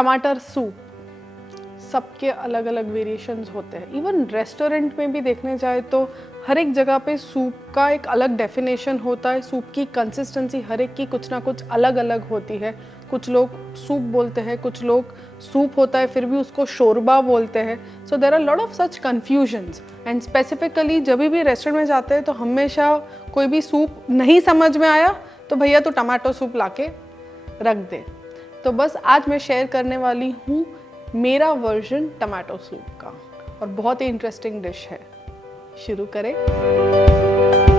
टमाटर सूप, सबके अलग अलग वेरिएशंस होते हैं। इवन रेस्टोरेंट में भी देखने जाए तो हर एक जगह पे सूप का एक अलग डेफिनेशन होता है। सूप की कंसिस्टेंसी हर एक की कुछ ना कुछ अलग अलग होती है। कुछ लोग सूप बोलते हैं, कुछ लोग सूप होता है फिर भी उसको शोरबा बोलते हैं। So there are lot of such confusions. And specifically जब भी रेस्टोरेंट में जाते हैं तो हमेशा कोई भी सूप नहीं समझ में आया तो भैया तो टमाटो सूप लाके रख दे। तो बस आज मैं शेयर करने वाली हूँ मेरा वर्जन टमाटो सूप का, और बहुत ही इंटरेस्टिंग डिश है। शुरू करें।